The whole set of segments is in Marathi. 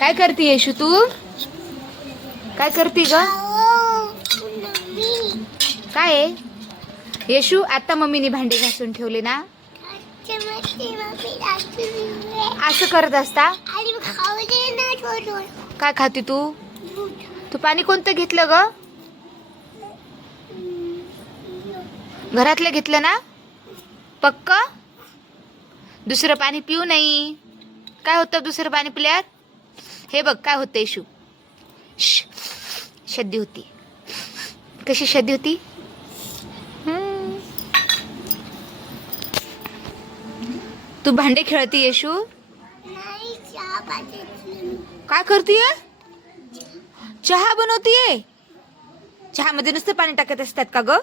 काय करते येशू तू? काय करते ग? काय आहे? येशू आता मम्मीने भांडे घासून ठेवले ना? असं करत असता? काय खाते तू? तू पाणी कोणतं घेतलं ग? घरातलं घेतलं ना? पक्क? दुसरं पाणी पिऊ नाही. काय होतं दुसरं पाणी पिल्यावर हे बघ काय होतं येशू श शद्दी होती. कशी शद्दी होती. तू भांडे खेळती येशू? काय करतीये? चहा बनवतीये? चहामध्ये नुसतं पाणी टाकत असतात का ग?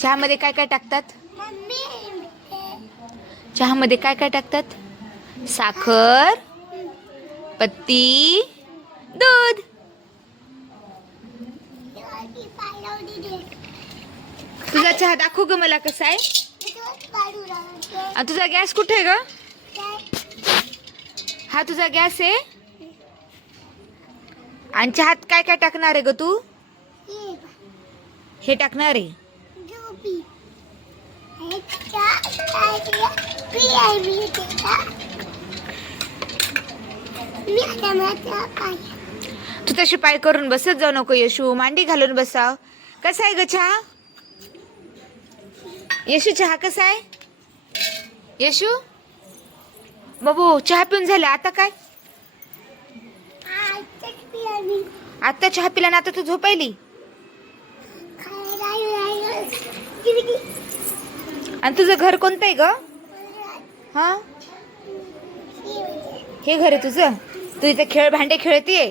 चहामध्ये काय काय टाकतात? चहामध्ये काय काय टाकतात? साखर. पत्ती दूध. तुझा चहा दाखव ग मला कसा आहे. तुझा गॅस कुठे आहे ग? हा तुझा गॅस आहे. आणि चहात काय काय टाकणार आहे ग तू? हे टाकणार आहे. तू तशी पाय करून बसत जाऊ नको यशू. मांडी घालून बसाव कसा आहे ग चहा? यशू चहा कसा आहे? यशू? बाबू चहा पिऊन झाला. आता काय? आता चहा पिला ना आता तू झोपायली? आणि तुझं घर कोणतं आहे ग? हा? हे घर आहे तुझं? तू इथे खेळ भांडे खेळतीये?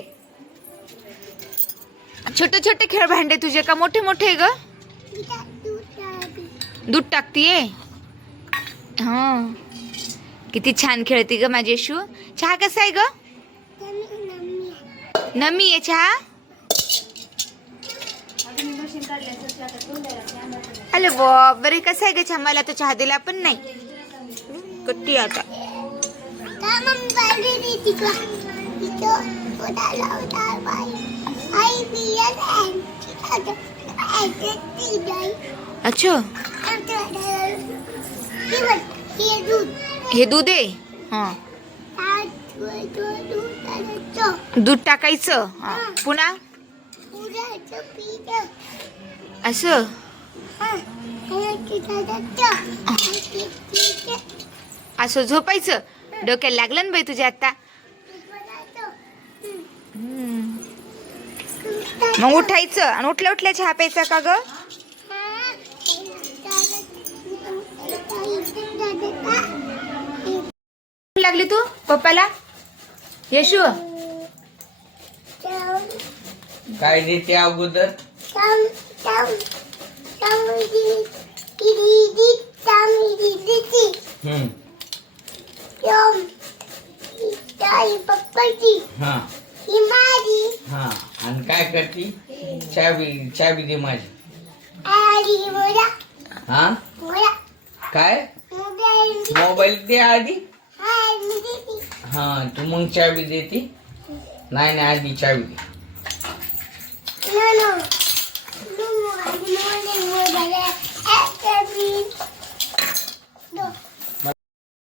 छोटे छोटे खेळ भांडे तुझे का मोठे मोठे आहे ग? दूध टाकतीये? हा. किती छान खेळती ग माझी यशू. चहा कसा आहे ग? नमी आहे चहा? अरे बरे कसं आहे ग चहा? मला तो चहा दिला पण नाही. कट्टी आता. अच्छा. हे दूध आहे? हा. दूध टाकायचं? हा. पुन्हा? असं? असं. झोपायचं? डोक्याला लागलं ना बाई तुझ्या आता. मग उठायचं. आणि उठल्या उठल्या चहा प्यायचा का ग? लागली तू पप्पाला? येशू? काय देते अगोदर? हम्म. पप्पाची हा. ही हा आणि काय करती? चावी चावी दे माझी. हा? मोरा काय? मोबाईल दे आधी. हा तू मग चावी देते. नाही नाही आधी चावी दे. No, no. No, no, no, no, no, no, no.